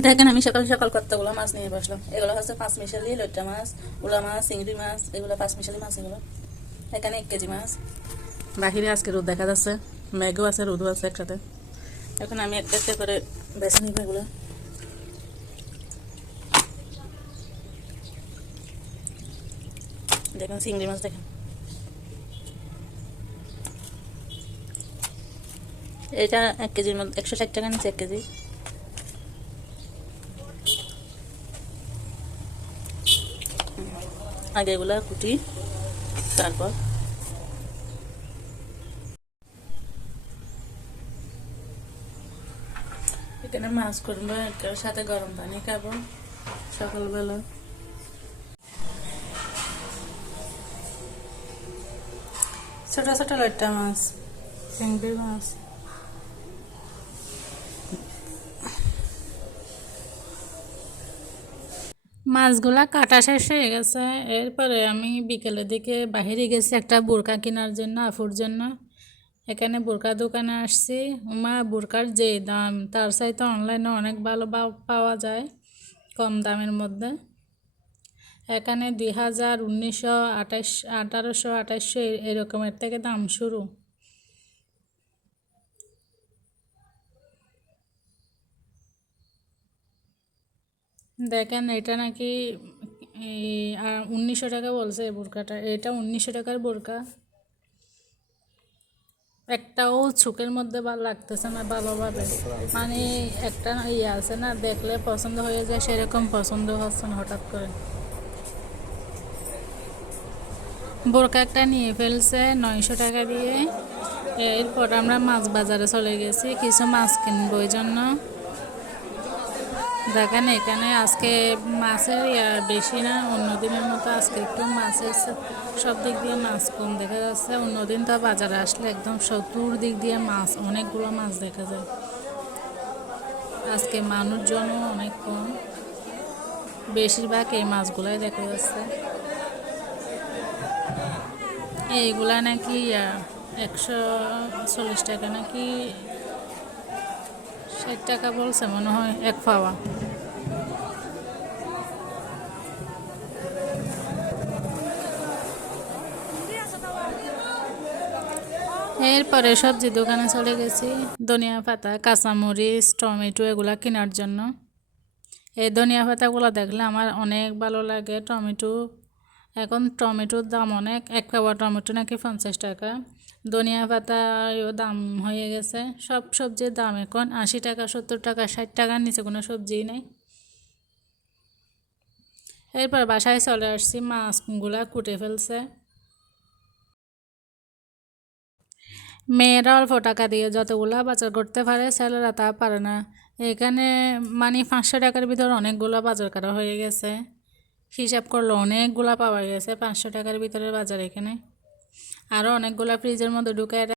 দেখেন আমি সকাল সকাল কতগুলো মাছ নিয়ে বসলাম। এগুলো হচ্ছে পাঁচ মিশালি লইট্টা মাছ, উলা মাছ, চিংড়ি মাছ, এগুলো পাঁচ মিশালি মাছ। এগুলো এখানে 1 কেজি মাছ। বাহিরে আজকে রোদ দেখা যাচ্ছে, মেঘও আছে রোদও আছে একসাথে। এখন আমি একটা একটা করে বেছে নিব এগুলো। দেখুন চিংড়ি মাছ, দেখেন এটা 1 কেজির মধ্যে 160 টাকা নিচ্ছে 1 কেজি। আগে এগুলা কুটি, তারপর এখানে মাছ করবো, এটার সাথে গরম পানি খাবো সকালবেলা। ছোট ছোট লইট্টা মাছ, চিংড়ি মাছ। মাছগুলা কাটা শেষ হয়ে গেছে। এরপরে আমি বিকেলের দিকে বাহিরে গেছি একটা বোরকা কেনার জন্য, আফুর জন্য। এখানে বোরকা দোকানে আসছি। মা বোরকার যে দাম, তার চাইতে অনলাইনে অনেক ভালো পাওয়া যায় কম দামের মধ্যে। এখানে 2000, 1900, 1800, 2800 এরকমের থেকে দাম শুরু। দেখেন এটা নাকি 1900 টাকা বলছে এই বোরকাটা। এটা 1900 টাকার বোরকা। একটাও চোখের মধ্যে ভালো লাগতেছে না ভালোভাবে। মানে একটা ইয়ে আছে না, দেখলে পছন্দ হয়ে যায়, সেরকম পছন্দ হচ্ছে না হঠাৎ করে। বোরকা একটা নিয়ে ফেলছে 900 টাকা দিয়ে। এরপর আমরা মাছ বাজারে চলে গেছি কিছু মাছ কিনবো ওই জন্য। দেখেন এখানে আজকে মাছের বেশি না, অন্য দিনের মতো আজকে একটু মাছের সব দিক দিয়ে মাছ কম দেখা যাচ্ছে। অন্যদিন তো বাজারে আসলে একদম চতুর্দিক দিয়ে মাছ, অনেকগুলো মাছ দেখা যায়। আজকে মানুষজনও অনেক কম, বেশিরভাগ এই মাছগুলাই দেখা যাচ্ছে। এইগুলা নাকি 140 টাকা নাকি 60 টাকা বলছে মনে হয় এক পাওয়া। এরপরে সবজি দোকানে চলে গেছি ধনিয়া পাতা, কাঁচামরিচ, টমেটো এগুলা কেনার জন্য। এই ধনিয়া পাতাগুলো দেখলে আমার অনেক ভালো লাগে। টমেটো, এখন টমেটোর দাম অনেক, এক পাওয়া টমেটো নাকি 50 টাকা। ধনিয়া পাতাও দাম হয়ে গেছে। সব সবজির দাম এখন 80 টাকা, 70 টাকা, 60 টাকার নিচে কোনো সবজিই নেই। এরপর বাসায় চলে আসছি, মাছগুলা কুটে ফেলছে। মেয়েরা অল্প টাকা দিয়ে যতগুলা বাজার করতে পারে, ছেলেরা তা পারে না। এখানে মানে 500 টাকার ভিতর অনেকগুলা বাজার করা হয়ে গেছে। হিসাব করলে অনেকগুলা পাওয়া গেছে 500 টাকার ভিতরের বাজার এখানে। আরও অনেকগুলা ফ্রিজের মধ্যে ঢুকায়